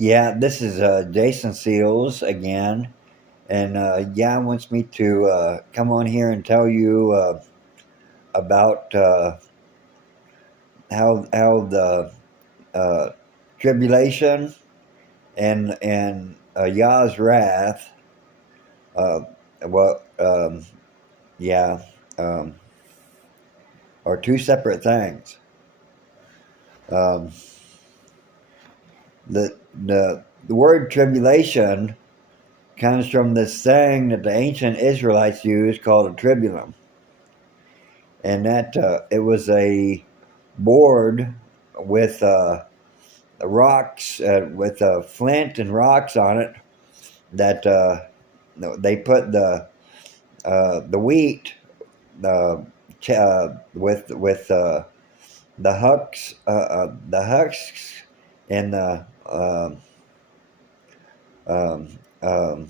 Yeah, this is Jason Seals again, and Jan wants me to come on here and tell you about how the uh, tribulation and Yah's wrath, uh, well, yeah, um, are two separate things. Um, the word tribulation comes from this saying that the ancient Israelites used called a tribulum, and that it was a board with rocks, with flint and rocks on it. That they put the wheat with the husks and the um, um,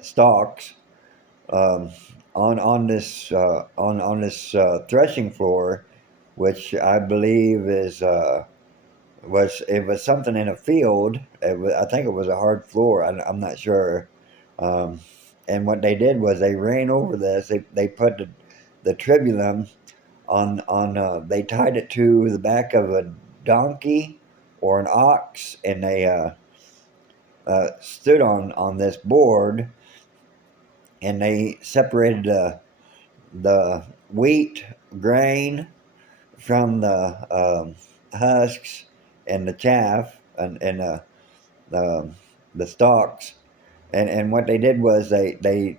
stalks um, on this threshing floor, which I believe is it was something in a field. I think it was a hard floor. I'm not sure. Um, and what they did was they ran over this. They put the tribulum on. They tied it to the back of a donkey or an ox, and they stood on this board, and they separated the wheat grain from the husks and the chaff and um, the stalks. And what they did was they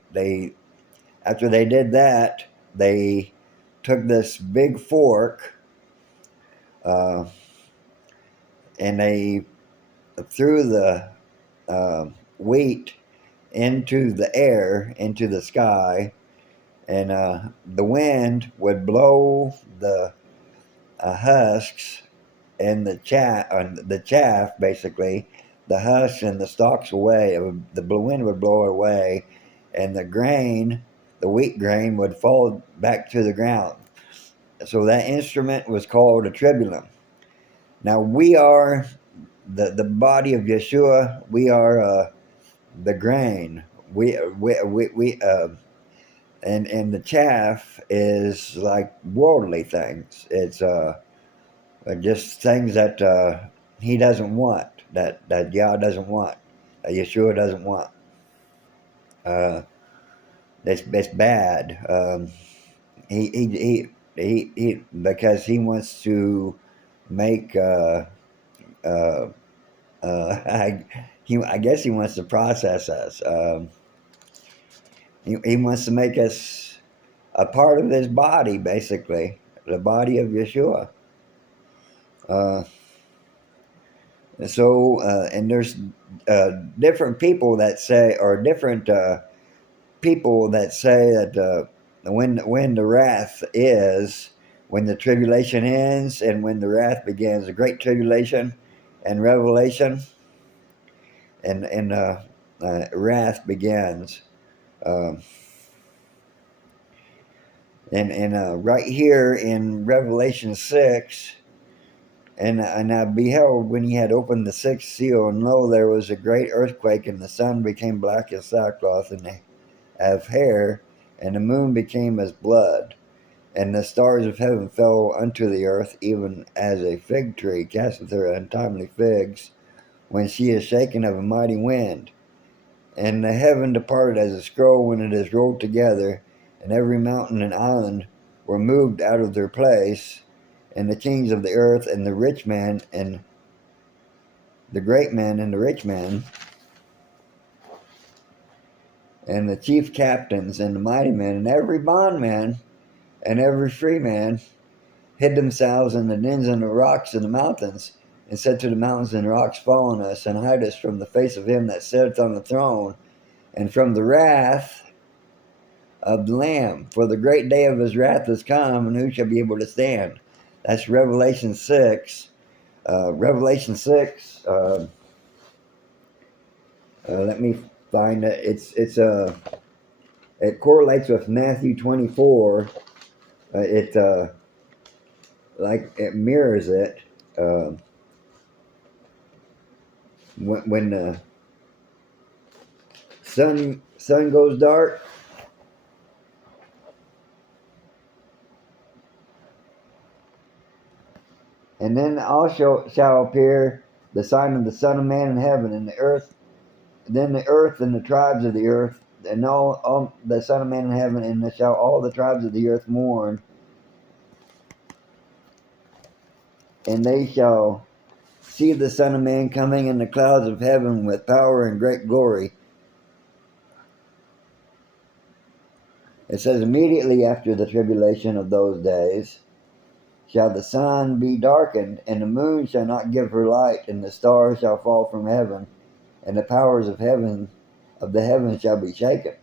after they did that, they took this big fork uh, and they threw the wheat into the air, into the sky, and the wind would blow the husks and the chaff, basically, the husks and the stalks away. The wind would blow it away, and the wheat grain, would fall back to the ground. So that instrument was called a tribulum. Now we are the body of Yeshua. We are the grain. We and the chaff is like worldly things. It's just things that he doesn't want, that Yah doesn't want, that Yeshua doesn't want. Uh, it's bad. He because he wants to make uh, I guess he wants to process us. He wants to make us a part of his body, basically, the body of Yeshua. Uh, and there's different people that say, or different people that say that when the wrath is, when the tribulation ends, and when the wrath begins, the great tribulation and Revelation, and wrath begins. Um, and right here in Revelation 6, and I beheld when he had opened the sixth seal, and lo, there was a great earthquake, and the sun became black as sackcloth, and of hair, and the moon became as blood, and the stars of heaven fell unto the earth, even as a fig tree casteth her untimely figs, when she is shaken of a mighty wind. And the heaven departed as a scroll when it is rolled together, and every mountain and island were moved out of their place, and the kings of the earth, and the rich man, and the great man, and the rich man, and the chief captains, and the mighty men, and every bondman, and every free man, hid themselves in the dens and the rocks and the mountains, and said to the mountains and rocks, fall on us, and hide us from the face of him that sitteth on the throne, and from the wrath of the Lamb. For the great day of his wrath is come, and who shall be able to stand? That's Revelation 6. Revelation 6, let me find it. It correlates with Matthew 24. It like it mirrors it. when the sun goes dark, and then also shall appear the sign of the Son of Man in heaven, and the earth. Then the earth and the tribes of the earth, and all the Son of Man in heaven, and shall all the tribes of the earth mourn, and they shall see the Son of Man coming in the clouds of heaven with power and great glory. It says, immediately after the tribulation of those days shall the sun be darkened, and the moon shall not give her light, and the stars shall fall from heaven, and the powers of the heavens shall be shaken.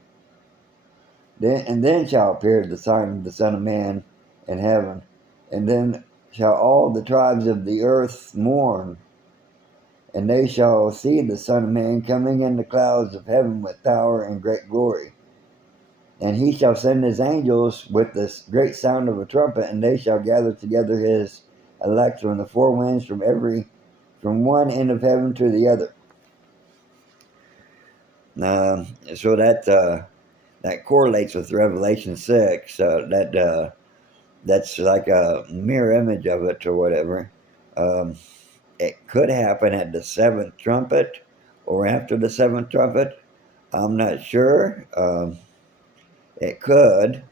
Then shall appear the sign of the Son of Man in heaven, and then shall all the tribes of the earth mourn, and they shall see the Son of Man coming in the clouds of heaven with power and great glory. And he shall send his angels with this great sound of a trumpet, and they shall gather together his elect from the four winds, from one end of heaven to the other. So that correlates with Revelation 6. That's like a mirror image of it or whatever. It could happen at the seventh trumpet or after the seventh trumpet. I'm not sure. It could,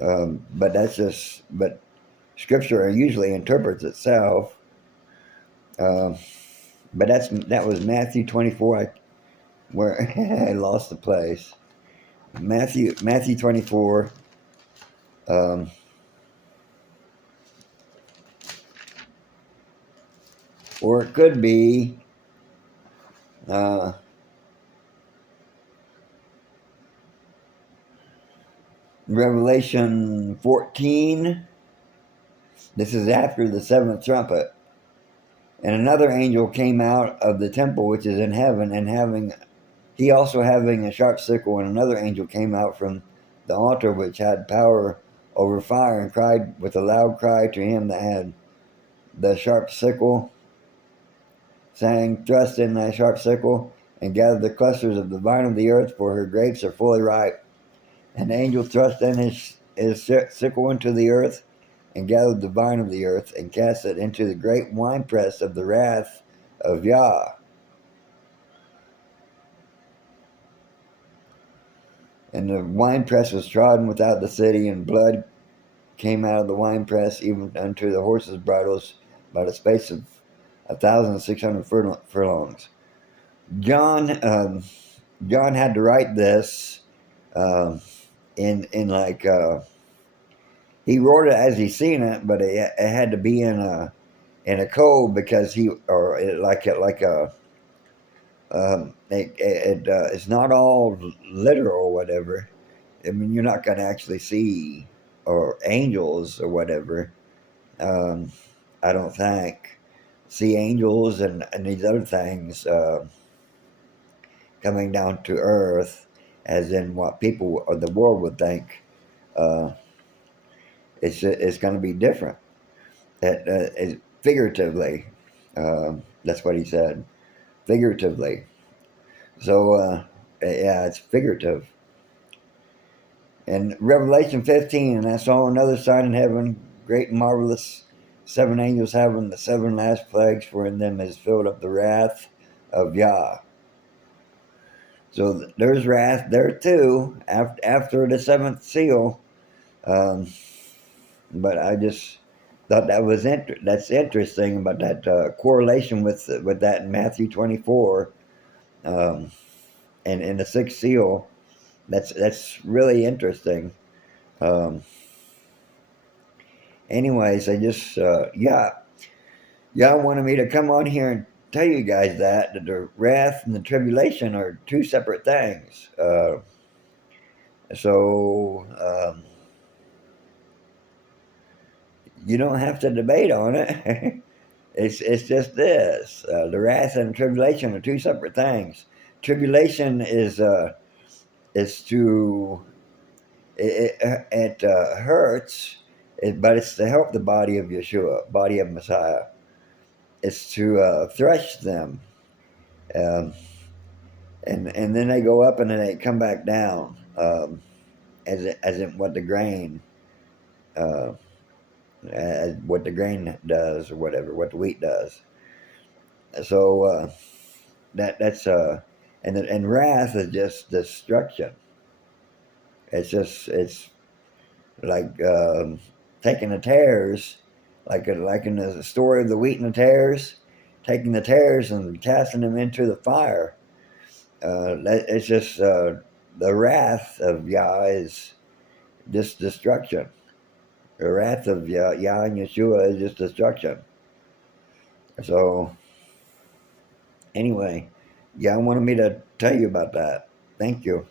but Scripture usually interprets itself. But that was Matthew 24, where I lost the place. Matthew 24. Or it could be Revelation 14. This is after the seventh trumpet. And another angel came out of the temple which is in heaven, and having a sharp sickle, and another angel came out from the altar which had power over fire, and cried with a loud cry to him that had the sharp sickle, saying, thrust in thy sharp sickle, and gather the clusters of the vine of the earth, for her grapes are fully ripe. And the angel thrust in his sickle into the earth, and gathered the vine of the earth, and cast it into the great winepress of the wrath of Yah. And the winepress was trodden without the city, and blood came out of the winepress, even unto the horses' bridles, by the space of 1,600 furlongs. John had to write this in like he wrote it as he seen it, but it had to be in a code, because it's not all literal or whatever. I mean, you're not going to actually see or angels or whatever. I don't think see angels and these other things coming down to earth, as in what people or the world would think. It's going to be different. Figuratively, that's what he said. Figuratively. So yeah, it's figurative. And Revelation 15, and I saw another sign in heaven, great and marvelous, 7 angels having the 7 last plagues, for in them is filled up the wrath of Yah. So there's wrath there too, after the 7th seal. But I just thought that's interesting about that correlation with that in Matthew 24, and in the 6th seal. That's really interesting. Anyways, I just y'all wanted me to come on here and tell you guys that the wrath and the tribulation are two separate things. So you don't have to debate on it. It's just this: the wrath and the tribulation are two separate things. Tribulation is to it hurts, but it's to help the body of Yeshua, body of Messiah. It's to thresh them. um, and then they go up and then they come back down, as in what the grain, uh, as what the grain does or whatever, what the wheat does. So that's and wrath is just destruction. It's like taking the tares, like in the story of the wheat and the tares, taking the tares and casting them into the fire. It's just the wrath of Yah is just destruction. The wrath of Yah and Yeshua is just destruction. So anyway, Yah wanted me to tell you about that. Thank you.